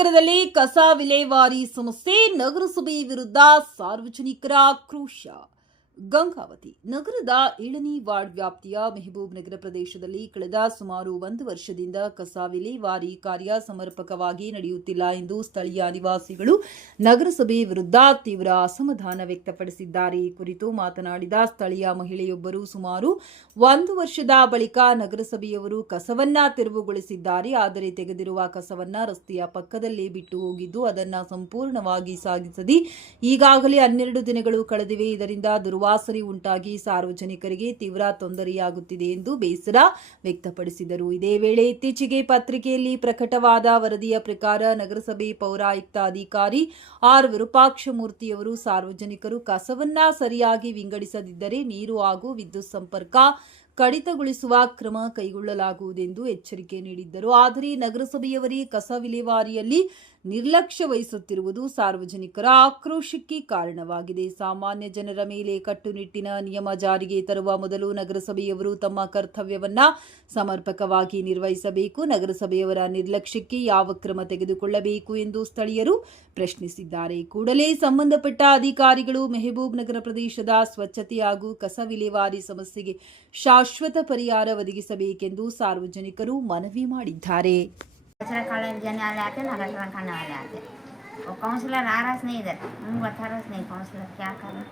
ನಗರದಲ್ಲಿ ಕಸ ವಿಲೇವಾರಿ ಸಮಸ್ಯೆ, ನಗರಸಭೆ ವಿರುದ್ಧ ಸಾರ್ವಜನಿಕರ ಆಕ್ರೋಶ. ಗಂಗಾವತಿ ನಗರದ 7ನೇ ವಾರ್ಡ್ ವ್ಯಾಪ್ತಿಯ ಮೆಹಬೂಬ್ ನಗರ ಪ್ರದೇಶದಲ್ಲಿ ಕಳೆದ ಸುಮಾರು 1 ವರ್ಷದಿಂದ ಕಸ ವಿಲೇವಾರಿ ಕಾರ್ಯ ಸಮರ್ಪಕವಾಗಿ ನಡೆಯುತ್ತಿಲ್ಲ ಎಂದು ಸ್ಥಳೀಯ ನಿವಾಸಿಗಳು ನಗರಸಭೆ ವಿರುದ್ಧ ತೀವ್ರ ಅಸಮಾಧಾನ ವ್ಯಕ್ತಪಡಿಸಿದ್ದಾರೆ. ಈ ಕುರಿತು ಮಾತನಾಡಿದ ಸ್ಥಳೀಯ ಮಹಿಳೆಯೊಬ್ಬರು, ಸುಮಾರು 1 ವರ್ಷದ ಬಳಿಕ ನಗರಸಭೆಯವರು ಕಸವನ್ನ ತೆರವುಗೊಳಿಸಿದ್ದಾರೆ. ಆದರೆ ತೆಗೆದಿರುವ ಕಸವನ್ನ ರಸ್ತೆಯ ಪಕ್ಕದಲ್ಲೇ ಬಿಟ್ಟು ಹೋಗಿದ್ದು, ಅದನ್ನು ಸಂಪೂರ್ಣವಾಗಿ ಸಾಗಿಸದೆ ಈಗಾಗಲೇ 12 ದಿನಗಳು ಕಳೆದಿವೆ. ಇದರಿಂದ ದುರ್ವಾಸನೆ ಉಂಟಾಗಿ ಸಾರ್ವಜನಿಕರಿಗೆ ತೀವ್ರ ತೊಂದರೆಯಾಗುತ್ತಿದೆ ಎಂದು ಬೇಸರ ವ್ಯಕ್ತಪಡಿಸಿದರು. ಇದೇ ವೇಳೆ ಇತ್ತೀಚೆಗೆ ಪತ್ರಿಕೆಯಲ್ಲಿ ಪ್ರಕಟವಾದ ವರದಿಯ ಪ್ರಕಾರ ನಗರಸಭೆ ಪೌರಾಯುಕ್ತ ಅಧಿಕಾರಿ ಆರ್ ವಿರೂಪಾಕ್ಷಮೂರ್ತಿಯವರು ಸಾರ್ವಜನಿಕರು ಕಸವನ್ನ ಸರಿಯಾಗಿ ವಿಂಗಡಿಸದಿದ್ದರೆ ನೀರು ಹಾಗೂ ವಿದ್ಯುತ್ ಸಂಪರ್ಕ ಕಡಿತಗೊಳಿಸುವ ಕ್ರಮ ಕೈಗೊಳ್ಳಲಾಗುವುದೆಂದು ಎಚ್ಚರಿಕೆ ನೀಡಿದ್ದರು. ಆದರೆ ನಗರಸಭೆಯವರೇ ಕಸ ವಿಲೇವಾರಿಯಲ್ಲಿ ನಿರ್ಲಕ್ಷ್ಯ ವಹಿಸುತ್ತಿರುವುದು ಸಾರ್ವಜನಿಕರ ಆಕ್ರೋಶಕ್ಕೆ ಕಾರಣವಾಗಿದೆ. ಸಾಮಾನ್ಯ ಜನರ ಮೇಲೆ ಕಟ್ಟುನಿಟ್ಟಿನ ನಿಯಮ ಜಾರಿಗೆ ತರುವ ಮೊದಲು ನಗರಸಭೆಯವರು ತಮ್ಮ ಕರ್ತವ್ಯವನ್ನ ಸಮರ್ಪಕವಾಗಿ ನಿರ್ವಹಿಸಬೇಕು. ನಗರಸಭೆಯವರ ನಿರ್ಲಕ್ಷ್ಯಕ್ಕೆ ಯಾವ ಕ್ರಮ ತೆಗೆದುಕೊಳ್ಳಬೇಕು ಎಂದು ಸ್ಥಳೀಯರು ಪ್ರಶ್ನಿಸಿದ್ದಾರೆ. ಕೂಡಲೇ ಸಂಬಂಧಪಟ್ಟ ಅಧಿಕಾರಿಗಳು ಮೆಹಬೂಬ್ ನಗರ ಪ್ರದೇಶದ ಸ್ವಚ್ಛತೆ ಹಾಗೂ ಕಸ ವಿಲೇವಾರಿ ಸಮಸ್ಯೆಗೆ ಶಾಶ್ವತ ಪರಿಹಾರ ಒದಗಿಸಬೇಕೆಂದು सार्वजनिकರು ಮನವಿ ಮಾಡಿದ್ದಾರೆ. कचरा देने वाले आते ना, कचरा खाने वाले आते, और काउंसलर आ रहा नहीं इधर, मुँह बता रहा नहीं काउंसलर, क्या करें।